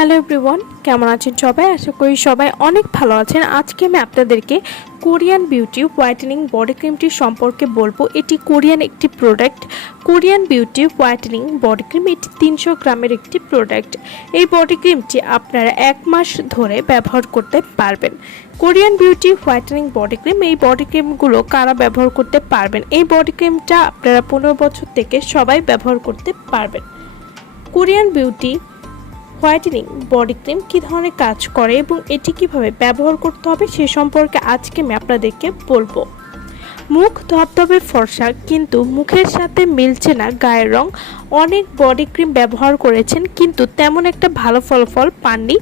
Hello everyone, কেমন আছেন সবাই? আশা করি সবাই অনেক ভালো আছেন। আজকে আমি আপনাদেরকে কোরিয়ান বিউটি হোয়াইটেনিং বডি ক্রিমটি সম্পর্কে বলবো। এটি কোরিয়ান একটি product. Korean beauty whitening body cream এটি 300 গ্রামের একটি প্রোডাক্ট। এই বডি ক্রিমটি আপনারা 1 মাস ধরে ব্যবহার করতে পারবেন। Korean beauty whitening body cream, এই বডি ক্রিমগুলো কারা ব্যবহার করতে পারবেন? এই বডি ক্রিমটা আপনারা 15 বছর থেকে সবাই ব্যবহার করতে পারবেন। Korean beauty whitening body cream কী ধরনের কাজ করে এবং এটি কিভাবে ব্যবহার করতে হবে সে সম্পর্কে আজকে আমি আপনাদেরকে বলবো। মুখ ধবধবে ফর্সা কিন্তু মুখের সাথে মিলছে না গায়ের রং। অনেক বডি ক্রিম ব্যবহার করেছেন কিন্তু তেমন একটা ভালো ফলাফল পাননি।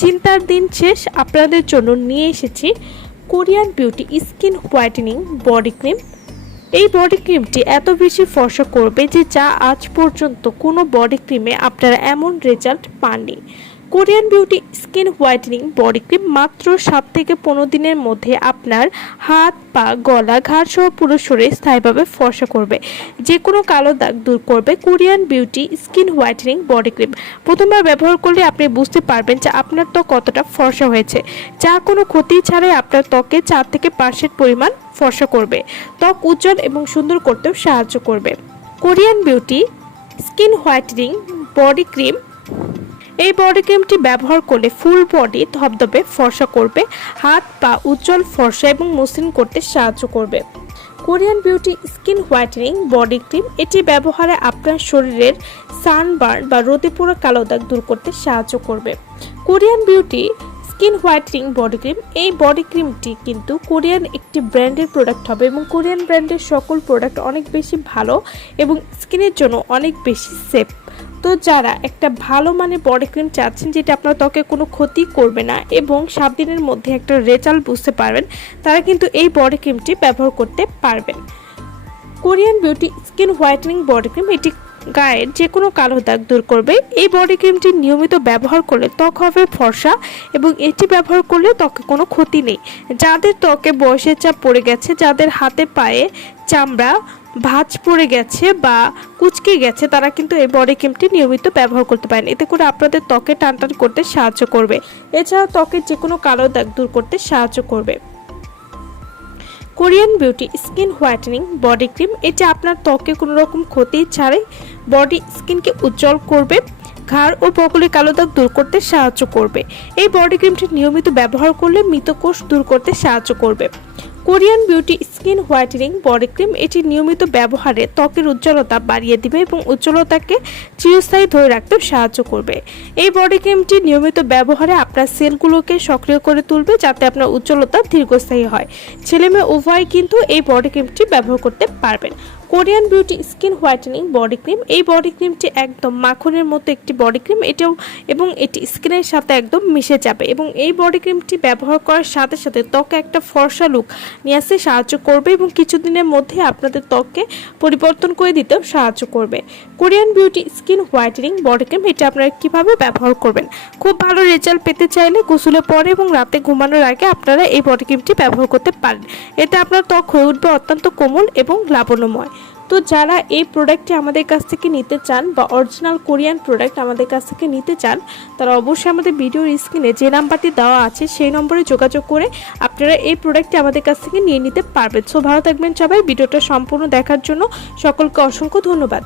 চিন্তার দিন শেষ, আপনাদের জন্য নিয়ে এসেছি Korean beauty skin whitening body cream. এই বডি ক্রিমটি এত বেশি ফর্সা করবে যে যা আজ পর্যন্ত কোনো বডি ক্রিমে আপনারা এমন রেজাল্ট পাননি। Korean beauty skin whitening body cream মাত্র 7 থেকে 15 দিনের মধ্যে আপনার হাত, পা, গলা, ঘাড় সহ পুরো শরীর স্থায়ীভাবে ফর্সা করবে। যে কোনো কালো দাগ দূর করবে Korean beauty skin whitening body cream. প্রথমবার ব্যবহার করলে আপনি বুঝতে পারবেন যে আপনার ত্বক কতটা ফর্সা হয়েছে। যা কোনো ক্ষতি ছাড়াই আপনার ত্বকে 4 থেকে 5% পরিমাণ ফর্সা করবে। ত্বক উজ্জ্বল এবং সুন্দর করতেও সাহায্য করবে। Korean beauty skin whitening body cream, এই বডি ক্রিমটি ব্যবহার করলে ফুল বডি ধবধবে ফর্সা করবে, হাত পা উজ্জ্বল ফর্সা এবং মসৃণ করতে সাহায্য করবে। Korean beauty skin whitening body cream, এটি ব্যবহারে আপনার শরীরের সানবার্ন বা রোদে পোড়া কালো দাগ দূর করতে সাহায্য করবে। Korean beauty skin whitening body cream, এই বডি ক্রিমটি কিন্তু কোরিয়ান একটি ব্র্যান্ডের প্রোডাক্ট হবে এবং কোরিয়ান ব্র্যান্ডের সকল প্রোডাক্ট অনেক বেশি ভালো এবং স্কিনের জন্য অনেক বেশি সেফ। তো যারা একটা ভালো মানের বডি ক্রিম চাচ্ছেন যেটা আপনার ত্বকে কোনো ক্ষতি করবে না এবং 7 দিনের মধ্যে একটা রেজাল্ট বুঝতে পারবেন, তারা কিন্তু এই বডি ক্রিমটি ব্যবহার করতে পারবেন। Korean beauty skin whitening body cream, এটি গায়ের যে কোনো কালো দাগ দূর করবে। এই বডি ক্রিমটি নিয়মিত ব্যবহার করলে ত্বক হবে ফর্সা এবং এটি ব্যবহার করলে ত্বকে কোনো ক্ষতি নেই। যাদের ত্বকে বয়সের চাপ পড়ে গেছে, যাদের হাতে পায়ে চামড়া ভাঁজ পড়ে গেছে বা কুচকে গেছে, তারা কিন্তু এই বডি ক্রিমটি নিয়মিত ব্যবহার করতে পারেন। এতে করে আপনাদের ত্বকে টানটান করতে সাহায্য করবে। এছাড়াও ত্বকের যে কোনো কালো দাগ দূর করতে সাহায্য করবে। Korean beauty skin whitening body cream, এটি আপনার ত্বকে কোনো রকম ক্ষতি ছাড়াই বডি স্কিনকে উজ্জ্বল করবে, ঘাড় ও বগলে কালো দাগ দূর করতে সাহায্য করবে। এই বডি ক্রিমটি নিয়মিত ব্যবহার করলে মৃতকোষ দূর করতে সাহায্য করবে। Korean beauty skin whitening body cream, এটি নিয়মিত ব্যবহারে ত্বকের উজ্জ্বলতা বাড়িয়ে দিবে এবং উজ্জ্বলতাকে চিরস্থায়ী ধরে রাখতেও সাহায্য করবে। এই বডি ক্রিমটি নিয়মিত ব্যবহারে আপনার সেলগুলোকে সক্রিয় করে তুলবে যাতে আপনার উজ্জ্বলতা দীর্ঘস্থায়ী হয়। ছেলেমেয়ে উভয় কিন্তু এই বডি ক্রিমটি ব্যবহার করতে পারবেন। Korean beauty skin whitening body cream, এই বডি ক্রিমটি একদম মাখনের মতো একটি বডি ক্রিম, এটি স্কিনের সাথে একদম মিশে যাবে এবং এই বডি ক্রিমটি ব্যবহার করার সাথে সাথে ত্বকে একটা ফর্সা লুক নিয়ে আসতে সাহায্য করবে এবং কিছুদিনের মধ্যে আপনাদের ত্বককে পরিবর্তন করে দিতেও সাহায্য করবে। Korean beauty skin whitening body cream, এটা আপনারা কীভাবে ব্যবহার করবেন? খুব ভালো রেজাল্ট পেতে চাইলে গোসলের পরে এবং রাতে ঘুমানোর আগে আপনারা এই বডি ক্রিমটি ব্যবহার করতে পারেন। এতে আপনার ত্বক হয়ে উঠবে অত্যন্ত কোমল এবং লাবণ্যময়। তো যারা এই প্রোডাক্টটি আমাদের কাছ থেকে নিতে চান বা অরিজিনাল কোরিয়ান প্রোডাক্ট আমাদের কাছ থেকে নিতে চান, তারা অবশ্যই আমাদের ভিডিওর স্ক্রিনে যে নাম্বারটি দেওয়া আছে সেই নম্বরে যোগাযোগ করে আপনারা এই প্রোডাক্টটি আমাদের কাছ থেকে নিয়ে নিতে পারবেন। সো ভালো থাকবেন সবাই। ভিডিওটা সম্পূর্ণ দেখার জন্য সকলকে অসংখ্য ধন্যবাদ।